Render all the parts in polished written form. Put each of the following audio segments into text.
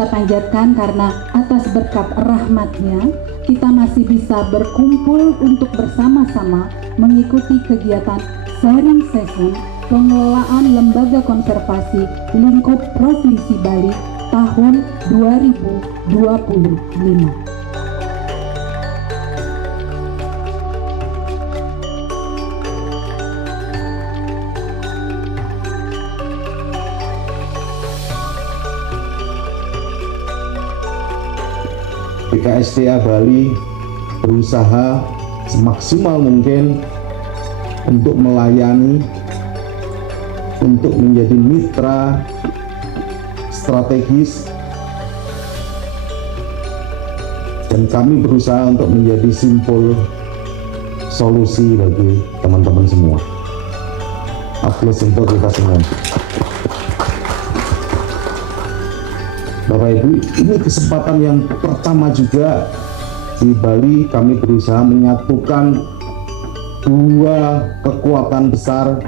kita panjatkan karena atas berkat rahmat-Nya kita masih bisa berkumpul untuk bersama-sama mengikuti kegiatan sharing session pengelolaan Lembaga Konservasi Lingkup Provinsi Bali tahun 2025. BKSDA Bali berusaha semaksimal mungkin untuk melayani, untuk menjadi mitra strategis, dan kami berusaha untuk menjadi simpul solusi bagi teman-teman semua. Aplaus untuk kita semua. Bapak Ibu, ini kesempatan yang pertama juga di Bali kami berusaha menyatukan dua kekuatan besar,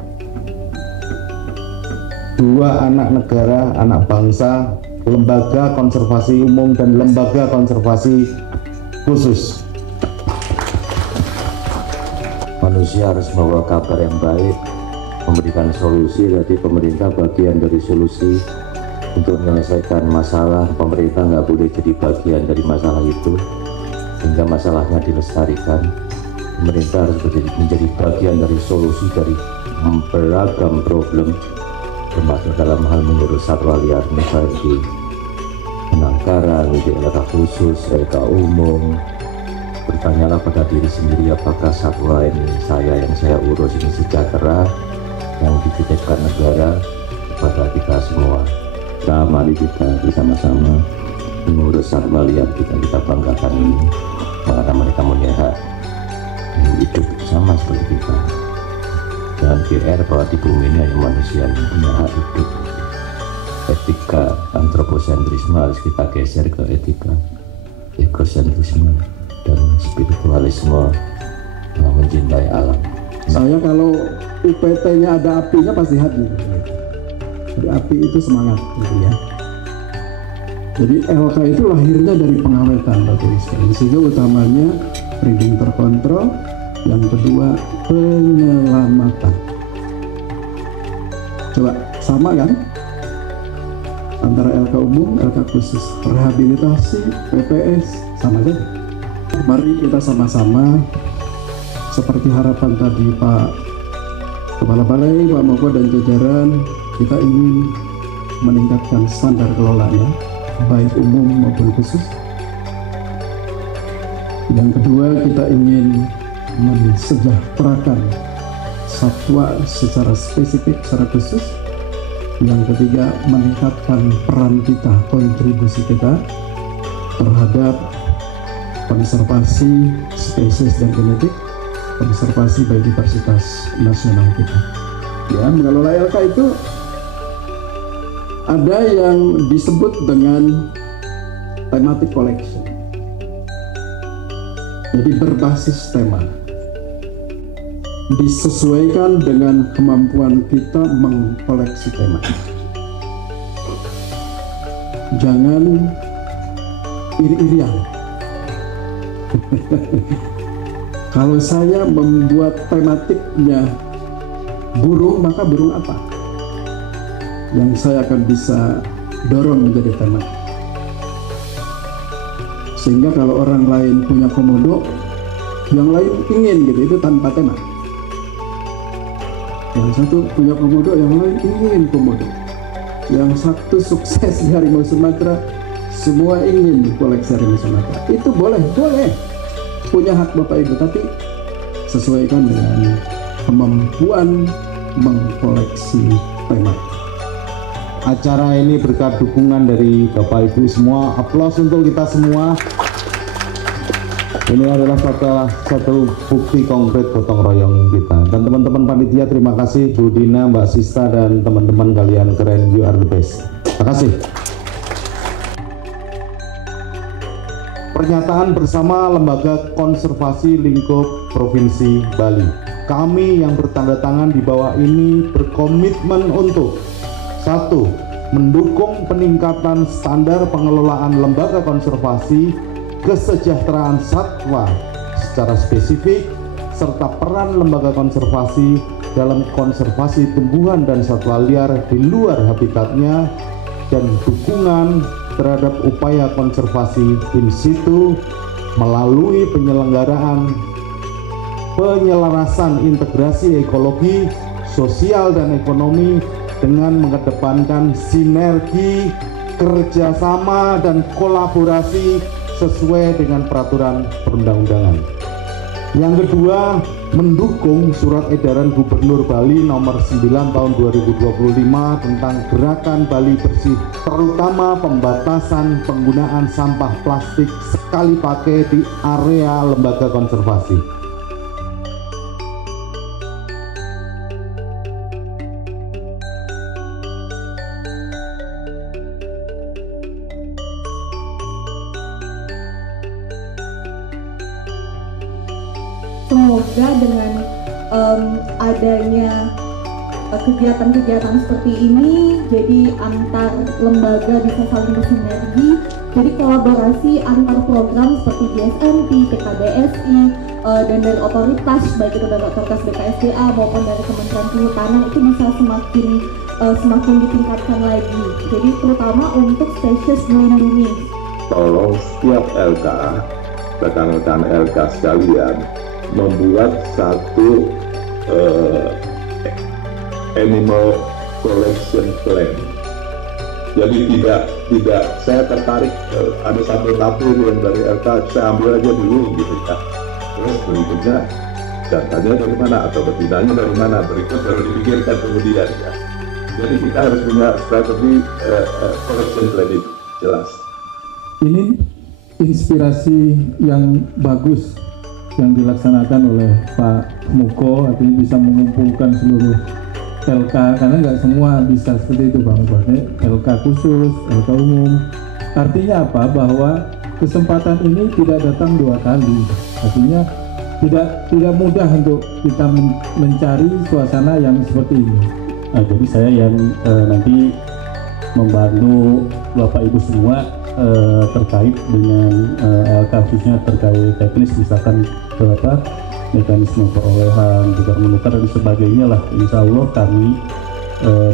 dua anak negara, anak bangsa, Lembaga Konservasi Umum dan Lembaga Konservasi Khusus. Manusia harus membawa kabar yang baik, memberikan solusi, jadi pemerintah bagian dari solusi. Untuk menyelesaikan masalah, pemerintah nggak boleh jadi bagian dari masalah itu, hingga masalahnya dilestarikan. Pemerintah harus menjadi bagian dari solusi dari beragam problem, termasuk dalam hal mengurus satwa liar, misalnya di penangkaran, di LK khusus, LK umum. Bertanyalah pada diri sendiri, apakah satwa ini yang saya urus ini sejahtera, yang dititipkan negara kepada kita semua. Mari kita bersama-sama mengurus satwa liar kita banggakan ini, karena mereka punya hak hidup sama seperti kita. Dan GR bahwa di bumi ini hanya manusia yang punya hak hidup. Etika antroposentrisme harus kita geser ke etika egosentrisme dan spiritualisme yang mencintai alam. Saya kalau UPT-nya ada apinya pasti hadir. Jadi api itu semangat gitu ya. Jadi LK itu lahirnya dari pengawetan Bapak Ibu sekalian. Sehingga utamanya breeding terkontrol, yang kedua penyelamatan. Coba sama kan? Antara LK umum, LK khusus, rehabilitasi, PPS sama saja. Mari kita sama-sama seperti harapan tadi Pak Kepala Balai, Pak Moko dan jajaran, kita ingin meningkatkan standar kelolanya, baik umum maupun khusus. Yang kedua, kita ingin mensejahterakan satwa secara spesifik, secara khusus. Yang ketiga, meningkatkan peran kita, kontribusi kita terhadap konservasi spesies dan genetik, konservasi biodiversitas nasional kita. Ya, mengelola LK itu ada yang disebut dengan thematic collection. Jadi berbasis tema, disesuaikan dengan kemampuan kita mengkoleksi tema. Jangan iri-irian. Kalau saya membuat tematiknya burung, maka burung apa yang saya akan bisa dorong menjadi tema? Sehingga kalau orang lain punya komodo, yang lain ingin gitu, itu tanpa tema. Yang satu punya komodo, yang lain ingin komodo. Yang satu sukses di harimau Sumatera, semua ingin koleksi harimau Sumatera. Itu boleh punya hak Bapak Ibu, tapi sesuaikan dengan kemampuan mengkoleksi tema. Acara ini berkat dukungan dari Bapak Ibu semua. Aplaus untuk kita semua. Ini adalah satu bukti konkret gotong royong kita. Dan teman-teman panitia, terima kasih Bu Dina, Mbak Sista, dan teman-teman kalian keren. You are the best. Terima kasih. Pernyataan bersama Lembaga Konservasi Lingkup Provinsi Bali. Kami yang bertanda tangan di bawah ini berkomitmen untuk 1. mendukung peningkatan standar pengelolaan lembaga konservasi, kesejahteraan satwa secara spesifik, serta peran lembaga konservasi dalam konservasi tumbuhan dan satwa liar di luar habitatnya, dan dukungan terhadap upaya konservasi in situ melalui penyelarasan integrasi ekologi, sosial, dan ekonomi dengan mengedepankan sinergi, kerjasama, dan kolaborasi sesuai dengan peraturan perundang-undangan. Yang kedua, mendukung Surat Edaran Gubernur Bali nomor 9 tahun 2025 tentang Gerakan Bali Bersih, terutama pembatasan penggunaan sampah plastik sekali pakai di area lembaga konservasi. Semoga dengan adanya kegiatan-kegiatan seperti ini, jadi antar lembaga bisa saling bersinergi, jadi kolaborasi antar program seperti GSMP, PKBSI, dan dari otoritas, baik itu dari otoritas BKSDA maupun dari Kementerian Kehutanan, itu bisa semakin ditingkatkan lagi. Jadi terutama untuk spesies dilindungi. Tolong setiap LK, rekan-rekan LK sekalian, membuat satu animal collection plan. Jadi tidak saya tertarik ada satu tabir yang dari LK saya ambil aja dulu gitu ya. Terus berikutnya datanya dari mana atau betinanya dari mana, berikut baru dipikirkan kemudian ya. Jadi kita harus punya strategi collection plan itu jelas. Ini inspirasi yang bagus yang dilaksanakan oleh Pak Muko, artinya bisa mengumpulkan seluruh LK, karena nggak semua bisa seperti itu Bang. LK khusus, LK umum. Artinya apa? Bahwa kesempatan ini tidak datang dua kali. Artinya tidak mudah untuk kita mencari suasana yang seperti ini. Jadi saya yang nanti membantu Bapak Ibu semua terkait dengan LK, khususnya terkait teknis, misalkan mekanisme perolehan, tukar menukar dan sebagainya lah. Insya Allah kami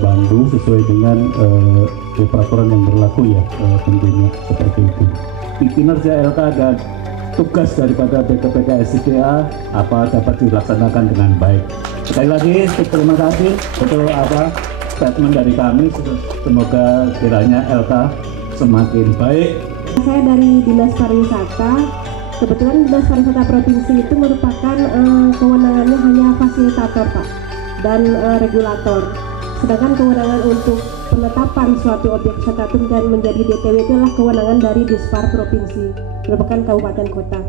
bantu sesuai dengan peraturan yang berlaku ya, tentunya seperti itu. Kinerja LK dan tugas daripada BKPKSDA dapat dilaksanakan dengan baik. Sekali lagi terima kasih untuk statement dari kami. Semoga kiranya LK semakin baik. Saya dari Dinas Pariwisata. Kebetulan Dinas Pariwisata Provinsi itu merupakan kewenangannya hanya fasilitator Pak, dan regulator. Sedangkan kewenangan untuk penetapan suatu objek wisata dan menjadi DTW itu adalah kewenangan dari Dispar Provinsi, merupakan kabupaten kota.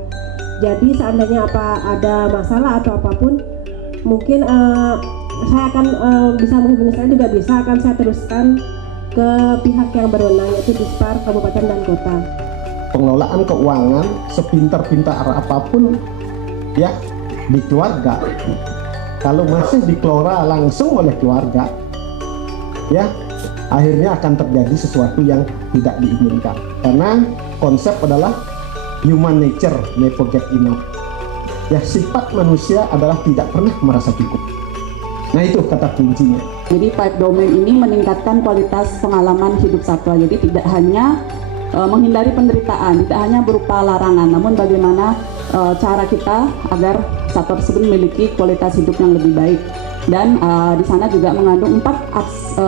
Jadi seandainya ada masalah atau apapun, mungkin saya akan bisa menghubungi saya, juga bisa akan saya teruskan ke pihak yang berwenang, yaitu Dispar Kabupaten dan Kota. Pengelolaan keuangan sepintar-pintar apapun ya di keluarga, kalau masih dikelola langsung oleh keluarga ya akhirnya akan terjadi sesuatu yang tidak diinginkan, karena konsep adalah human nature never get enough. Ya, sifat manusia adalah tidak pernah merasa cukup. Nah, itu kata kuncinya. Jadi pipe domain ini meningkatkan kualitas pengalaman hidup satwa. Jadi tidak hanya menghindari penderitaan, tidak hanya berupa larangan, namun bagaimana cara kita agar satwa tersebut memiliki kualitas hidup yang lebih baik. Dan di sana juga mengandung 4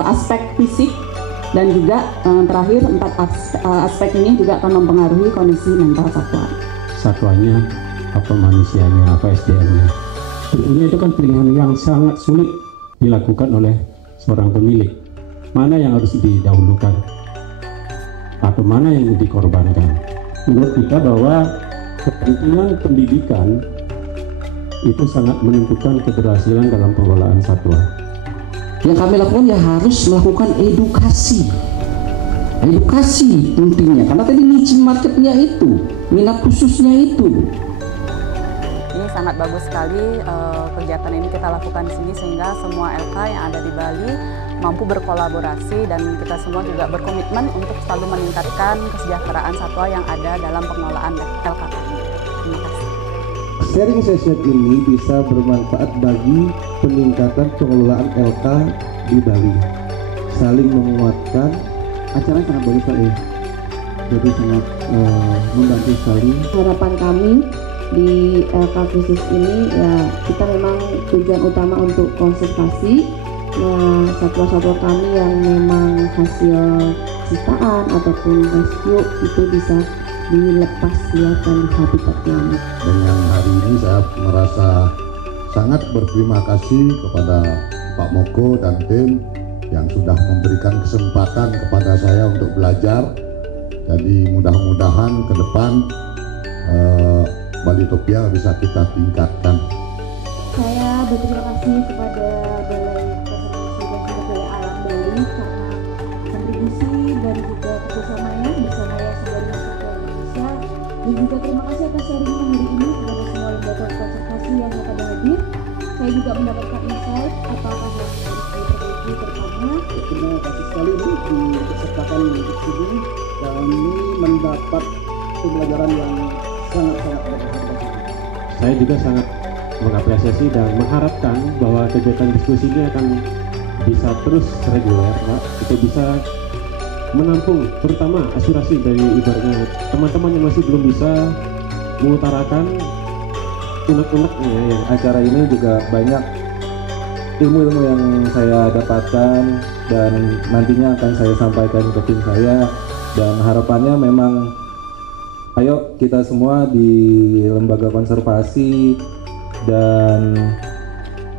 aspek fisik, dan juga terakhir 4 aspek ini juga akan mempengaruhi kondisi mental satwa. Satwanya, apa manusianya, apa SDM-nya. Tentunya itu kan pilihan yang sangat sulit dilakukan oleh seorang pemilik. Mana yang harus didahulukan atau mana yang dikorbankan? Menurut kita bahwa kepentingan pendidikan itu sangat menentukan keberhasilan dalam pengelolaan satwa. Yang kami lakukan ya harus melakukan edukasi intinya, karena tadi niche marketnya itu, minat khususnya itu. Ini sangat bagus sekali kegiatan ini kita lakukan di sini, sehingga semua LK yang ada di Bali mampu berkolaborasi dan kita semua juga berkomitmen untuk selalu meningkatkan kesejahteraan satwa yang ada dalam pengelolaan LKK ini. Terima kasih. Sharing session ini bisa bermanfaat bagi peningkatan pengelolaan LK di Bali. Saling menguatkan. Acara sangat bagus Pak ya. Jadi sangat membantu sekali. Harapan kami di LK khusus ini ya, kita memang tujuan utama untuk konservasi. Nah, satwa-satwa kami yang memang hasil ciptaan ataupun rescue itu bisa dilepas liarkan di habitatnya. Dan yang hari ini saya merasa sangat berterima kasih kepada Pak Moko dan tim yang sudah memberikan kesempatan kepada saya untuk belajar. Jadi mudah-mudahan ke depan Balitopia bisa kita tingkatkan. Saya berterima kasih kepada Balai Konservasi dan Sumber Daya Alam Bali karena kontribusi dan juga kerjasamanya bersama Yayasan Satwa Indonesia, dan juga terima kasih atas sharingnya hari ini kepada semua lembaga konservasi yang pada hadir. Saya juga mendapatkan insight apakah yang harus diperbaiki ke depannya. Terima kasih sekali nih disertakan untuk sini. Kami mendapat pembelajaran yang sangat-sangat berharga. Saya juga sangat mengapresiasi dan mengharapkan bahwa kegiatan diskusi ini akan bisa terus reguler, Pak. Itu bisa menampung terutama aspirasi dari ibaratnya teman-teman yang masih belum bisa mengutarakan unek-uneknya. Yang acara ini juga banyak ilmu-ilmu yang saya dapatkan dan nantinya akan saya sampaikan ke tim saya, dan harapannya memang ayo kita semua di lembaga konservasi dan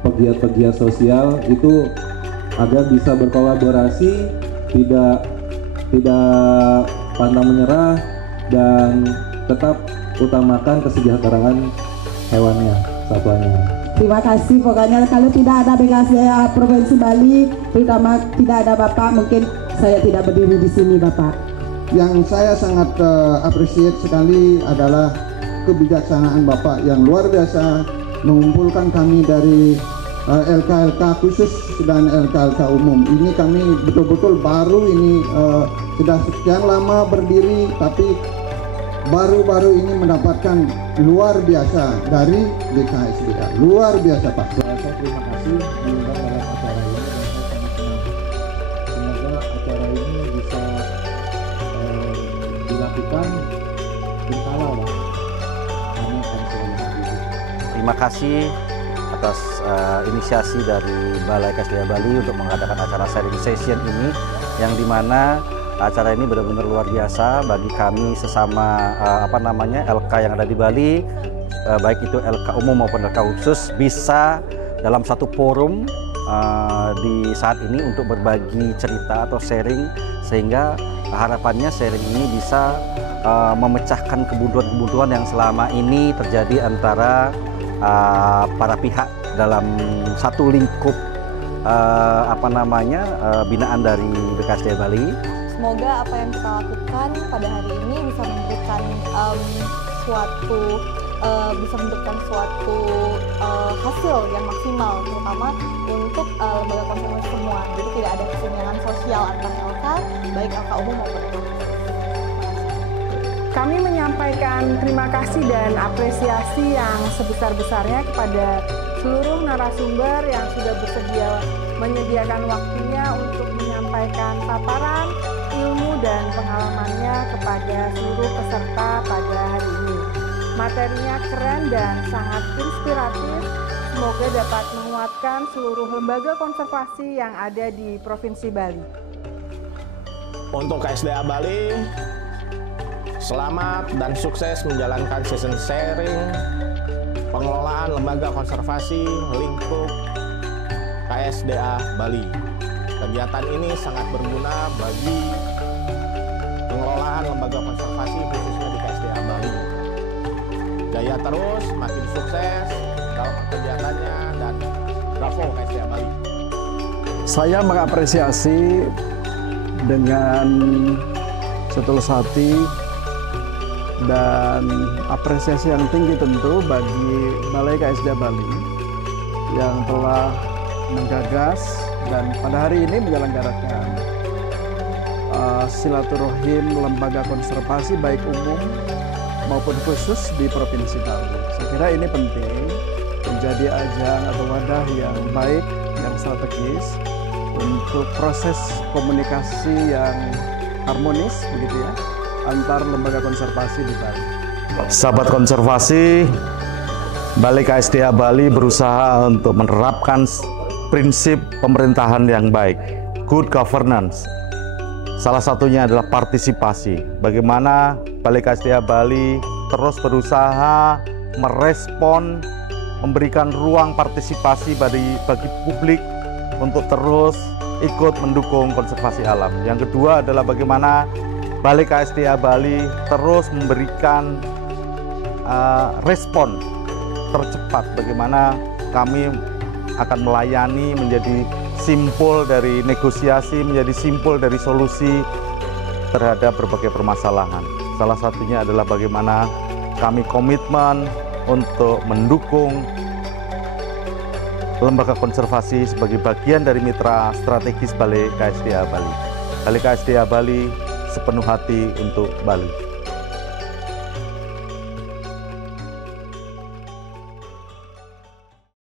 pegiat-pegiat sosial itu agar bisa berkolaborasi, tidak pantang menyerah, dan tetap utamakan kesejahteraan hewannya, satwanya. Terima kasih, pokoknya kalau tidak ada BKSDA Provinsi Bali, terutama tidak ada Bapak, mungkin saya tidak berdiri di sini Bapak. Yang saya sangat appreciate sekali adalah kebijaksanaan Bapak yang luar biasa mengumpulkan kami dari LK-LK khusus dan LK-LK umum. Ini kami betul-betul baru ini sudah sekian lama berdiri, tapi baru-baru ini mendapatkan luar biasa dari BKSDA. Luar biasa Pak. Saya terima kasih diundang dalam acara ini dan saya sangat senang. Semoga acara ini bisa dilakukan berkala, Pak. Kami akan selalu hadir. Terima kasih atas inisiasi dari Balai KSDA Bali untuk mengadakan acara sharing session ini, yang dimana acara ini benar-benar luar biasa bagi kami sesama LK yang ada di Bali, baik itu LK umum maupun LK khusus, bisa dalam satu forum di saat ini untuk berbagi cerita atau sharing, sehingga harapannya sharing ini bisa memecahkan kebuntuan-kebuntuan yang selama ini terjadi antara para pihak dalam satu lingkup binaan dari BKSDA Bali. Semoga apa yang kita lakukan pada hari ini bisa memberikan suatu hasil yang maksimal, terutama untuk lembaga konservasi semua. Jadi tidak ada kesenjangan sosial antar LK, baik LK umum maupun LK khusus. Kami menyampaikan terima kasih dan apresiasi yang sebesar-besarnya kepada seluruh narasumber yang sudah bersedia menyediakan waktunya untuk menyampaikan paparan ilmu dan pengalamannya kepada seluruh peserta pada hari ini. Materinya keren dan sangat inspiratif. Semoga dapat menguatkan seluruh lembaga konservasi yang ada di Provinsi Bali. Untuk KSDA Bali, selamat dan sukses menjalankan season sharing pengelolaan lembaga konservasi lingkup KSDA Bali. Kegiatan ini sangat berguna bagi pengelolaan lembaga konservasi khususnya di KSDA Bali. Jaya terus, makin sukses dalam kegiatannya, dan bravo KSDA Bali. Saya mengapresiasi dengan setulus hati dan apresiasi yang tinggi tentu bagi Balai KSDA Bali yang telah menggagas dan pada hari ini menyelenggarakan silaturahim lembaga konservasi baik umum maupun khusus di Provinsi Bali. Saya kira ini penting menjadi ajang atau wadah yang baik, yang strategis untuk proses komunikasi yang harmonis begitu ya antar lembaga konservasi di Bali. Sahabat konservasi, Balai KSDA Bali berusaha untuk menerapkan prinsip pemerintahan yang baik, good governance. Salah satunya adalah partisipasi. Bagaimana Balai KSDA Bali terus berusaha merespon, memberikan ruang partisipasi bagi publik untuk terus ikut mendukung konservasi alam. Yang kedua adalah bagaimana Balai KSDA Bali terus memberikan respon tercepat, bagaimana kami akan melayani menjadi simpul dari negosiasi, menjadi simpul dari solusi terhadap berbagai permasalahan. Salah satunya adalah bagaimana kami komitmen untuk mendukung lembaga konservasi sebagai bagian dari mitra strategis Balai KSDA Bali. Balai KSDA Bali sepenuh hati untuk Bali.